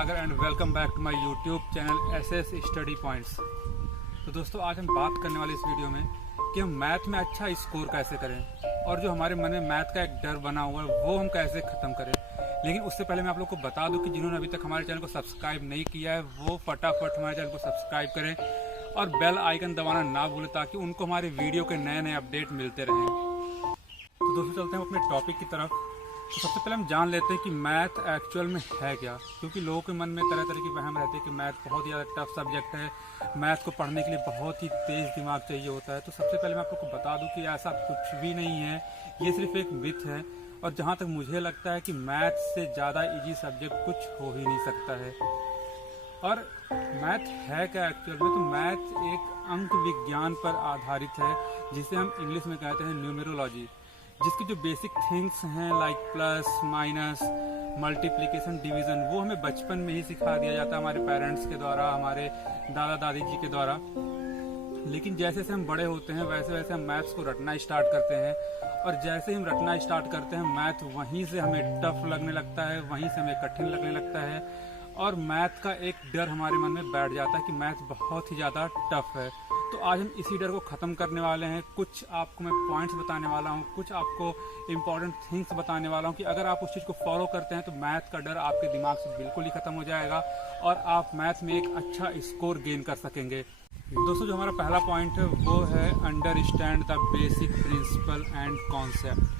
Sagar and welcome back to my YouTube channel SS study points. तो दोस्तों आज हम बात करने वाले इस वीडियो में कि हम मैथ में अच्छा स्कोर कैसे करें और जो हमारे मन में मैथ का एक डर बना हुआ है वो हम कैसे ख़त्म करें। लेकिन उससे पहले मैं आप लोग को बता दूं कि जिन्होंने अभी तक हमारे चैनल को सब्सक्राइब नहीं किया है वो फटाफट हमारे चैनल को सब्सक्राइब करें और बेल आइकन दबाना ना भूलें ताकि उनको हमारे वीडियो के नए नए अपडेट मिलते रहें। तो दोस्तों चलते हैं अपने टॉपिक की तरफ। तो सबसे पहले हम जान लेते हैं कि मैथ एक्चुअल में है क्या, क्योंकि लोगों के मन में तरह तरह की वहम रहती है कि मैथ बहुत ही ज़्यादा टफ सब्जेक्ट है, मैथ को पढ़ने के लिए बहुत ही तेज़ दिमाग चाहिए होता है। तो सबसे पहले मैं आप लोग को बता दूं कि ऐसा कुछ भी नहीं है, ये सिर्फ एक मिथ है। और जहाँ तक मुझे लगता है कि मैथ से ज़्यादा ईजी सब्जेक्ट कुछ हो ही नहीं सकता है। और मैथ है क्या एक्चुअल में? तो मैथ एक अंक विज्ञान पर आधारित है जिसे हम इंग्लिश में कहते हैं न्यूमेरोलॉजी, जिसकी जो बेसिक थिंग्स हैं like plus minus multiplication division वो हमें बचपन में ही सिखा दिया जाता है हमारे पेरेंट्स के द्वारा, हमारे दादा दादी जी के द्वारा। लेकिन जैसे जैसे हम बड़े होते हैं वैसे वैसे हम मैथ्स को रटना स्टार्ट करते हैं और जैसे ही हम रटना स्टार्ट करते हैं मैथ वहीं से हमें टफ लगने लगता है, वहीं से हमें कठिन लगने लगता है और मैथ का एक डर हमारे मन में बैठ जाता है कि मैथ बहुत ही ज़्यादा टफ है। तो आज हम इसी डर को ख़त्म करने वाले हैं। कुछ आपको मैं पॉइंट्स बताने वाला हूँ, कुछ आपको इम्पॉर्टेंट थिंग्स बताने वाला हूँ कि अगर आप उस चीज़ को फॉलो करते हैं तो मैथ का डर आपके दिमाग से बिल्कुल ही ख़त्म हो जाएगा और आप मैथ में एक अच्छा स्कोर गेन कर सकेंगे। दोस्तों जो हमारा पहला पॉइंट है वो है understand the basic principle and concept.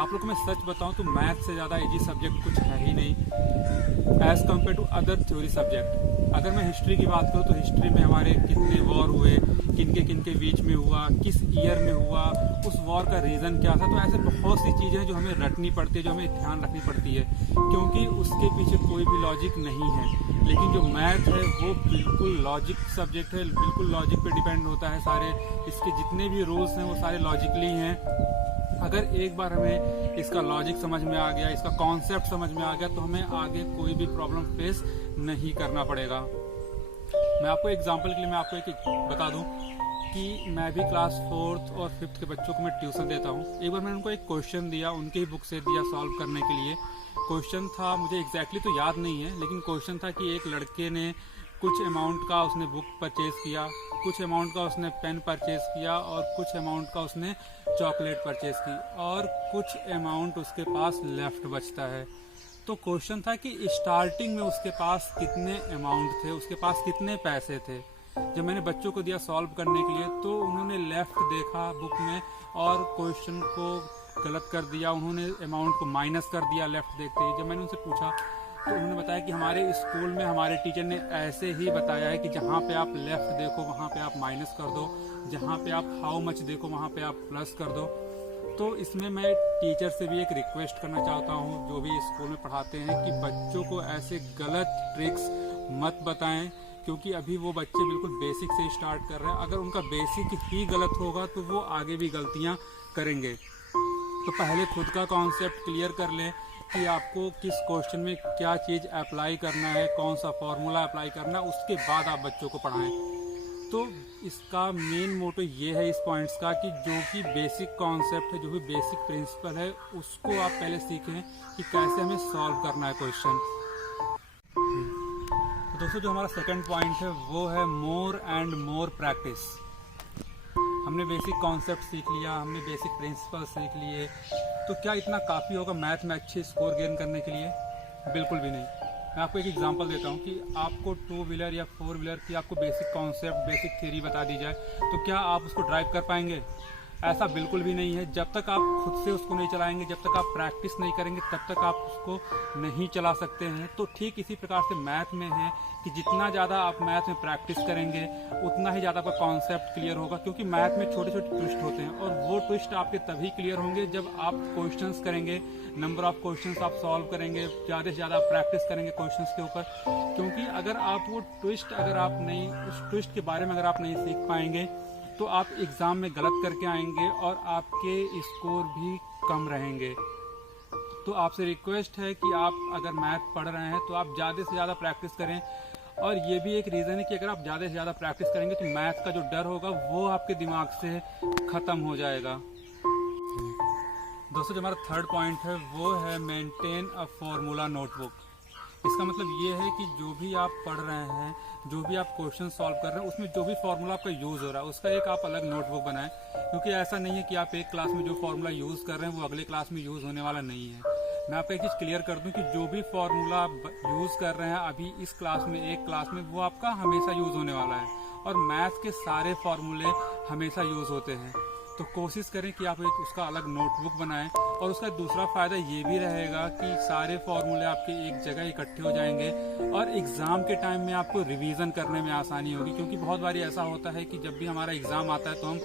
आप लोग को मैं सच बताऊं तो मैथ से ज़्यादा इजी सब्जेक्ट कुछ है ही नहीं as compare to other theory subject. अगर मैं हिस्ट्री की बात करूं तो हिस्ट्री में हमारे कितने वॉर हुए, किन के बीच में हुआ, किस ईयर में हुआ, उस वॉर का रीज़न क्या था। तो ऐसे बहुत सी चीज़ें हैं जो हमें रटनी पड़ती है, जो हमें ध्यान रखनी पड़ती है क्योंकि उसके पीछे कोई भी लॉजिक नहीं है। लेकिन जो मैथ है वो बिल्कुल लॉजिक सब्जेक्ट है, बिल्कुल लॉजिक पे डिपेंड होता है। सारे इसके जितने भी रूल्स हैं वो सारे लॉजिकली हैं। अगर एक बार हमें इसका लॉजिक समझ में आ गया, इसका कॉन्सेप्ट समझ में आ गया तो हमें आगे कोई भी प्रॉब्लम फेस नहीं करना पड़ेगा। मैं आपको एग्जांपल के लिए मैं आपको एक बता दूं कि मैं भी क्लास 4th और 5th के बच्चों को मैं ट्यूशन देता हूं। एक बार मैंने उनको एक क्वेश्चन दिया, उनकी ही बुक से दिया सॉल्व करने के लिए। क्वेश्चन था, मुझे एग्जैक्टली तो याद नहीं है, लेकिन क्वेश्चन था कि एक लड़के ने कुछ अमाउंट का उसने बुक परचेज किया, कुछ अमाउंट का उसने पेन परचेज किया और कुछ अमाउंट का उसने चॉकलेट परचेज की और कुछ अमाउंट उसके पास लेफ्ट बचता है। तो क्वेश्चन था कि स्टार्टिंग में उसके पास कितने अमाउंट थे, उसके पास कितने पैसे थे। जब मैंने बच्चों को दिया सॉल्व करने के लिए तो उन्होंने लेफ्ट देखा बुक में और क्वेश्चन को गलत कर दिया, उन्होंने अमाउंट को माइनस कर दिया लेफ्ट देखते ही। जब मैंने उनसे पूछा तो उन्होंने बताया कि हमारे स्कूल में हमारे टीचर ने ऐसे ही बताया है कि जहाँ पे आप लेफ्ट देखो वहाँ पे आप माइनस कर दो, जहाँ पे आप हाउ मच देखो वहाँ पे आप प्लस कर दो। तो इसमें मैं टीचर से भी एक रिक्वेस्ट करना चाहता हूँ जो भी स्कूल में पढ़ाते हैं कि बच्चों को ऐसे गलत ट्रिक्स मत बताएं क्योंकि अभी वो बच्चे बिल्कुल बेसिक से स्टार्ट कर रहे हैं। अगर उनका बेसिक ही गलत होगा तो वो आगे भी गलतियाँ करेंगे। तो पहले खुद का कॉन्सेप्ट क्लियर कर लें कि आपको किस क्वेश्चन में क्या चीज़ अप्लाई करना है, कौन सा फॉर्मूला अप्लाई करना है, उसके बाद आप बच्चों को पढ़ाएं। तो इसका मेन मोटो ये है इस पॉइंट्स का कि जो भी बेसिक कॉन्सेप्ट है, जो भी बेसिक प्रिंसिपल है उसको आप पहले सीखें कि कैसे हमें सॉल्व करना है क्वेश्चन। तो दोस्तों जो हमारा सेकंड पॉइंट है वो है मोर एंड मोर प्रैक्टिस। हमने बेसिक कॉन्सेप्ट सीख लिया, हमने बेसिक प्रिंसिपल सीख लिए, तो क्या इतना काफ़ी होगा मैथ में अच्छे स्कोर गेन करने के लिए? बिल्कुल भी नहीं। मैं आपको एक एग्जांपल देता हूँ कि आपको 2 व्हीलर या 4 व्हीलर की आपको बेसिक कॉन्सेप्ट, बेसिक थ्योरी बता दी जाए तो क्या आप उसको ड्राइव कर पाएंगे? ऐसा बिल्कुल भी नहीं है। जब तक आप खुद से उसको नहीं चलाएंगे, जब तक आप प्रैक्टिस नहीं करेंगे तब तक आप उसको नहीं चला सकते हैं। तो ठीक इसी प्रकार से मैथ में है कि जितना ज़्यादा आप मैथ में प्रैक्टिस करेंगे उतना ही ज़्यादा आपका कॉन्सेप्ट क्लियर होगा, क्योंकि मैथ में छोटे छोटे ट्विस्ट होते हैं और वो ट्विस्ट आपके तभी क्लियर होंगे जब आप क्वेश्चंस करेंगे, नंबर ऑफ क्वेश्चंस आप सॉल्व करेंगे, ज़्यादा से ज़्यादा प्रैक्टिस करेंगे क्वेश्चंस के ऊपर। क्योंकि अगर आप वो ट्विस्ट अगर आप नहीं, उस ट्विस्ट के बारे में अगर आप नहीं सीख पाएंगे तो आप एग्ज़ाम में गलत करके आएंगे और आपके स्कोर भी कम रहेंगे। तो आपसे रिक्वेस्ट है कि आप अगर मैथ पढ़ रहे हैं तो आप ज़्यादा से ज़्यादा प्रैक्टिस करें। और ये भी एक रीज़न है कि अगर आप ज़्यादा से ज़्यादा प्रैक्टिस करेंगे तो मैथ का जो डर होगा वो आपके दिमाग से ख़त्म हो जाएगा। दोस्तों जो हमारा थर्ड पॉइंट है वो है मेंटेन अ फॉर्मूला नोटबुक। इसका मतलब ये है कि जो भी आप पढ़ रहे हैं, जो भी आप क्वेश्चन सॉल्व कर रहे हैं, उसमें जो भी फॉर्मूला आपका यूज़ हो रहा है उसका एक आप अलग नोटबुक बनाएं। क्योंकि ऐसा नहीं है कि आप एक क्लास में जो फॉर्मूला यूज़ कर रहे हैं वो अगले क्लास में यूज़ होने वाला नहीं है। मैं आपको एक चीज़ क्लियर कर दूं कि जो भी फॉर्मूला आप यूज़ कर रहे हैं अभी इस क्लास में, एक क्लास में, वो आपका हमेशा यूज़ होने वाला है। और मैथ के सारे फॉर्मूले हमेशा यूज़ होते हैं। तो कोशिश करें कि आप एक उसका अलग नोटबुक बनाएं। और उसका दूसरा फ़ायदा ये भी रहेगा कि सारे फॉर्मूले आपके एक जगह इकट्ठे हो जाएंगे और एग्ज़ाम के टाइम में आपको रिवीजन करने में आसानी होगी। क्योंकि बहुत बार ऐसा होता है कि जब भी हमारा एग्ज़ाम आता है तो हम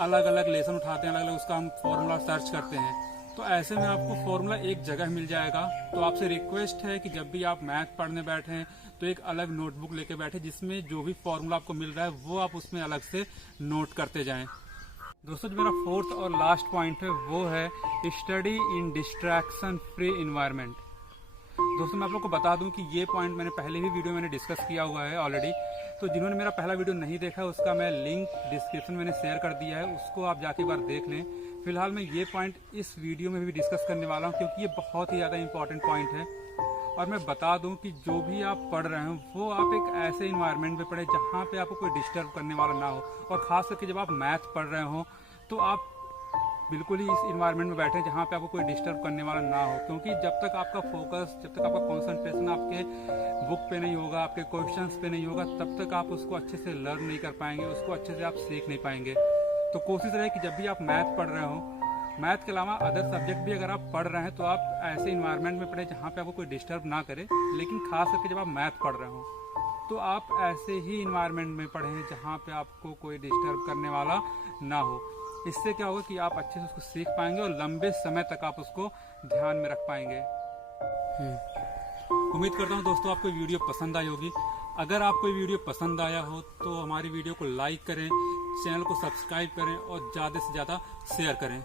अलग अलग लेसन उठाते हैं, अलग अलग उसका हम फॉर्मूला सर्च करते हैं। तो ऐसे में आपको फॉर्मूला एक जगह मिल जाएगा। तो आपसे रिक्वेस्ट है कि जब भी आप मैथ पढ़ने बैठें तो एक अलग नोटबुक लेके बैठे जिसमें जो भी फॉर्मूला आपको मिल रहा है वो आप उसमें अलग से नोट करते जाएं। दोस्तों, जो मेरा फोर्थ और लास्ट पॉइंट है वो है study in distraction free environment. दोस्तों, मैं आप लोग को बता दूं कि ये पॉइंट मैंने पहले भी वीडियो मैंने डिस्कस किया हुआ है ऑलरेडी। तो जिन्होंने मेरा पहला वीडियो नहीं देखा उसका मैं लिंक डिस्क्रिप्शन में शेयर कर दिया है, उसको आप जाके एक बार देख लें। फिलहाल मैं ये पॉइंट इस वीडियो में भी डिस्कस करने वाला हूँ क्योंकि ये बहुत ही ज़्यादा इंपॉर्टेंट पॉइंट है। और मैं बता दूं कि जो भी आप पढ़ रहे हो वो आप एक ऐसे इन्वायरमेंट में पढ़े जहाँ पे आपको कोई डिस्टर्ब करने वाला ना हो। और ख़ास करके जब आप मैथ पढ़ रहे हो तो आप बिल्कुल ही इस इन्वायरमेंट में बैठे जहाँ पे आपको कोई डिस्टर्ब करने वाला ना हो। क्योंकि जब तक आपका फोकस, जब तक आपका कंसंट्रेशन आपके बुक पे नहीं होगा, आपके क्वेश्चंस पे नहीं होगा, तब तक आप उसको अच्छे से लर्न नहीं कर पाएंगे, उसको अच्छे से आप सीख नहीं पाएंगे। तो कोशिश रहे कि जब भी आप मैथ पढ़ रहे हो, मैथ के अलावा अदर सब्जेक्ट भी अगर आप पढ़ रहे हैं तो आप ऐसे इन्वायरमेंट में पढ़े जहाँ पे आपको कोई डिस्टर्ब ना करे। लेकिन खास करके जब आप मैथ पढ़ रहे हो तो आप ऐसे ही इन्वायरमेंट में पढ़ें जहाँ पे आपको कोई डिस्टर्ब करने वाला ना हो। इससे क्या होगा कि आप अच्छे से उसको सीख पाएंगे और लंबे समय तक आप उसको ध्यान में रख पाएंगे। उम्मीद करता हूँ दोस्तों आपको वीडियो पसंद आई होगी। अगर आपको ये वीडियो पसंद आया हो तो हमारी वीडियो को लाइक करें, चैनल को सब्सक्राइब करें और ज़्यादा से ज़्यादा शेयर करें।